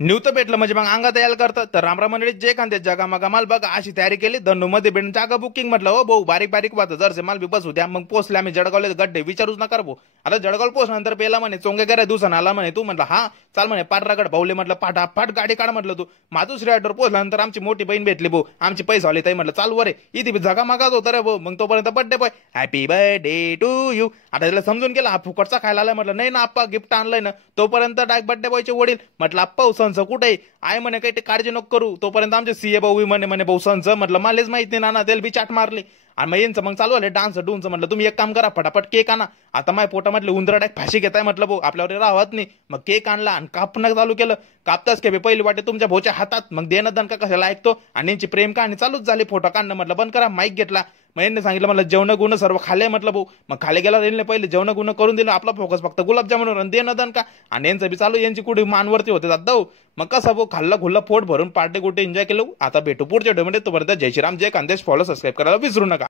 न्यूतं भेटलं म्हणजे मग अंगात यायला करतं. तर रामराम मंडळी जे खांदे जगा मगा माल बघा अशी तयारी केली. दंडूमध्ये भेटून जागा बुकिंग म्हटलं हो भाऊ बारीक बारीक वाटतं जरसे माल बी बसू द्या. मग पोचले आम्ही जळगावले गड्डे विचारूच नका भाऊ. आता जळगाव पोचल्यानंतर पेला म्हणे चोंगे करा दिवसानं आला म्हणे तू म्हटलं हा चाल म्हणे पाटरागड भाऊले म्हटलं फाट गाडी काढ म्हटलं तू. मातुश्री ऑर्डर पोचल्यानंतर आमची मोठी बहीण भेटली भाऊ आमची पैसे आले ताई म्हटलं चालू रे इथे जगा मागाच होतं रे भाऊ. मग तोपर्यंत birthday boy happy birthday to you. आता त्याला समजून गेला हा फुकटचा खायला आलाय म्हटलं नाही ना आप्पा गिफ्ट आणलंय ना. तोपर्यंत डायरेक्ट बड्डे बॉयचे वडील म्हटलं आप्पा संस कुठे आहे म्हणे काही ते काळजी नको करू. तोपर्यंत आमचे सीए भाऊ म्हणे भाऊ संच म्हटलं मलाच माहित नाही ना त्याला बी चाट मारली. आणि मग यांचं मग चालू आले डान्स डूनच म्हटलं तुम्ही एक काम करा फटाफट केक आणा. आता माझ्या पोटामधले उंदरडाक फाशी घेताय म्हटलं भाऊ आपल्यावर राहत नाही. मग केक आणला आणि कापणं चालू केलं. कापताच के पहिली वाटे तुमच्या भाऊच्या हातात मग देणं दणका कशाला ऐकतो. आणि यांची प्रेम कहाणी चालूच झाली. फोटो काढणं म्हटलं बंद करा माईक घेतला. मग यांनी सांगितलं मला जेवण गुण सर्व खाल्ले म्हटलं भाऊ. मग खाली गेला यांनी पहिले जेवण गुण करून दिलं. आपला फोकस फक्त गुलाबजामुनवर देणं दणका. आणि यांचं बी चालू यांची कुठे मानवरती होते जात. मग कसं भाऊ खाल्ला खुल्ला पोट भरून पार्टी कुठे एन्जॉय केलं. आता भेटू पुढच्या व्हिडिओमध्ये. तोपर्यंत जय श्रीराम जय खानदेश. फॉलो सबस्क्राईब करायला विसरू नका.